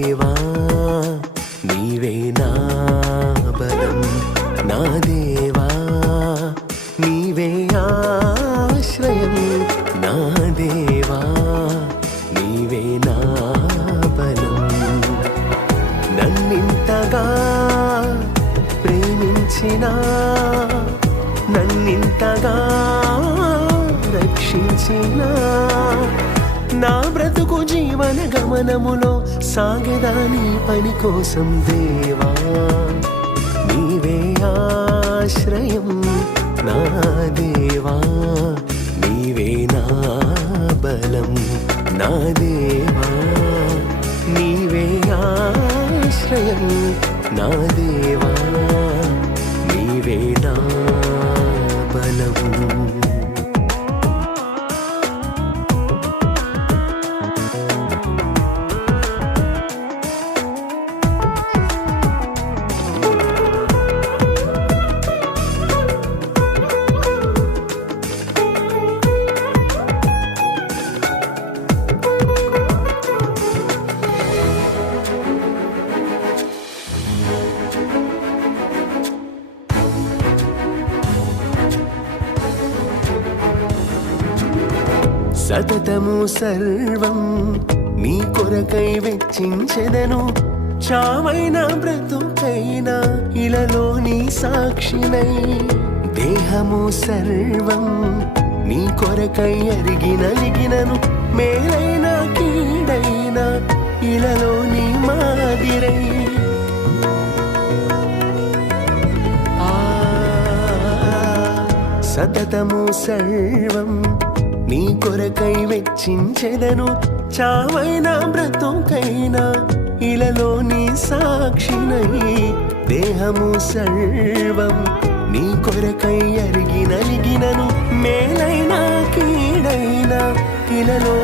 దేవా నీవే నా బలం నా దేవా నీవే ఆశ్రయం నా దేవా నీవే నా బలం. నన్నింతగా ప్రేమించిన నన్నింతగా రక్షించినా నా బ్రతుకు జీవన గమనములో సాగదా నీ పని కోసం దేవా నీవే ఆశ్రయం నా దేవా నీవే నా బలం నా దేవా నీవే ఆశ్రయం నా దేవా నీవే నా బలం. సతతము సర్వం. నీ కొరకై వెచ్చించెదను. చావైన బ్రతుకైనా ఇలలో నీ సాక్షినై. దేహము సర్వం నీ కొరకై అరిగినలిగినను మేలైన కీడైనా ఇలలో నీ మాదిరై. సతతము సర్వం నీ కొరకై వెచ్చించెదను చావైన బ్రతుకైనా ఇలలో నీ సాక్షినై దేహము సర్వం నీ కొరకై అరిగి నలిగినను మేలైన కీడైన ఇలలో